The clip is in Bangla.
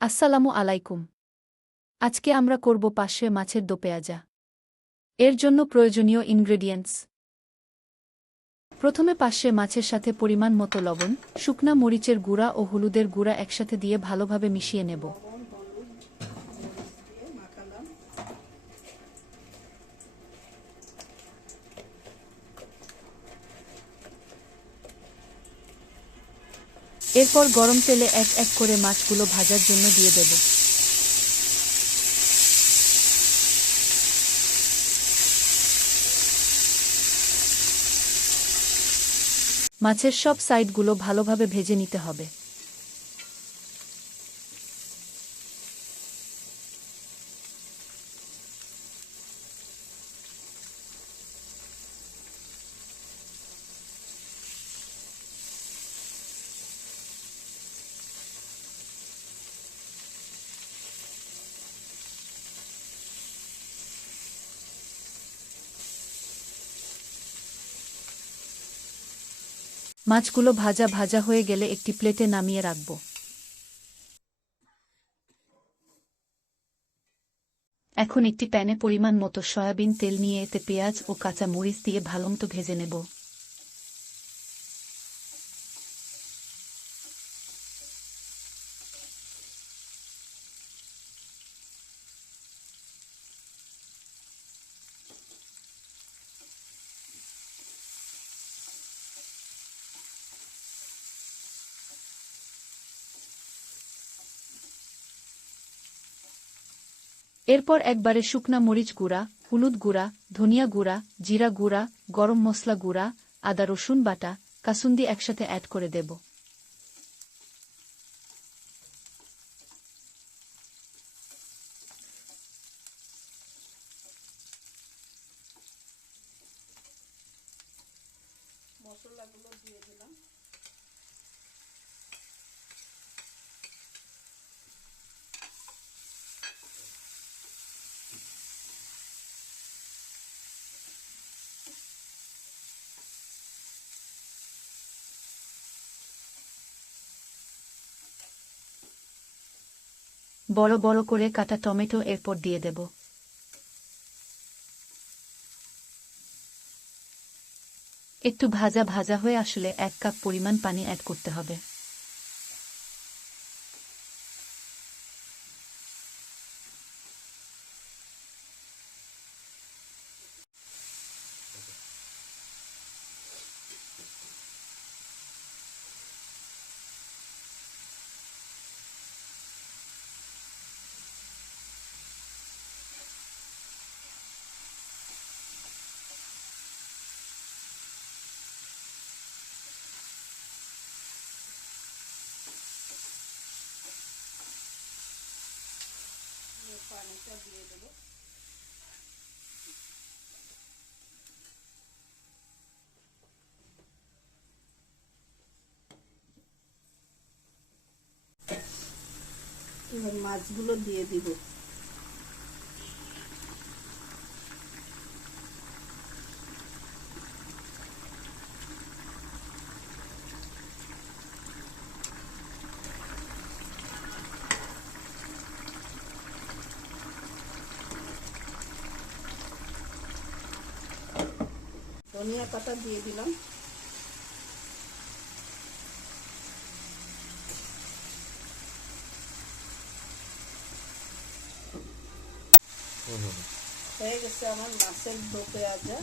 আসসালামু আলাইকুম। আজকে আমরা করব পাশে মাছের দোপেয়াজা। এর জন্য প্রয়োজনীয় ইনগ্রেডিয়েন্টস প্রথমে পাশে মাছের সাথে পরিমাণ মতো লবণ, শুকনা মরিচের গুঁড়া ও হলুদের গুঁড়া একসাথে দিয়ে ভালোভাবে মিশিয়ে নেব। এরপর গরম তেলে এক এক করে মাছগুলো ভাজার জন্য দিয়ে দেব। মাছের সব সাইডগুলো ভালোভাবে ভেজে নিতে হবে। মাছগুলো ভাজা ভাজা হয়ে গেলে একটি প্লেটে নামিয়ে রাখব। এখন একটি প্যানে পরিমাণ মতো সয়াবিন, তেল নিয়ে এতে পেঁয়াজ ও কাঁচা মরিচ দিয়ে ভালোমতো ভেজে নেব। এরপর একবারে শুকনা মরিচ গুঁড়া, হলুদ গুঁড়া, ধনিয়া গুঁড়া, জিরা গুঁড়া, গরম মশলা গুঁড়া, আদা রসুন বাটা, কাসুন্দি একসাথে অ্যাড করে দেব। মশলাগুলো দিয়ে দিলাম। বড় বড় করে কাটা টমেটো এরপর দিয়ে দেব। একটু ভাজা ভাজা হয়ে আসলে এক কাপ পরিমাণ পানি অ্যাড করতে হবে। পানিটা দিয়ে দেবো। এবার মাছগুলো দিয়ে দিব। ধনিয়া পাতা দিয়ে দিলাম। হয়ে গেছে আমার মাছের দো পেঁয়াজা।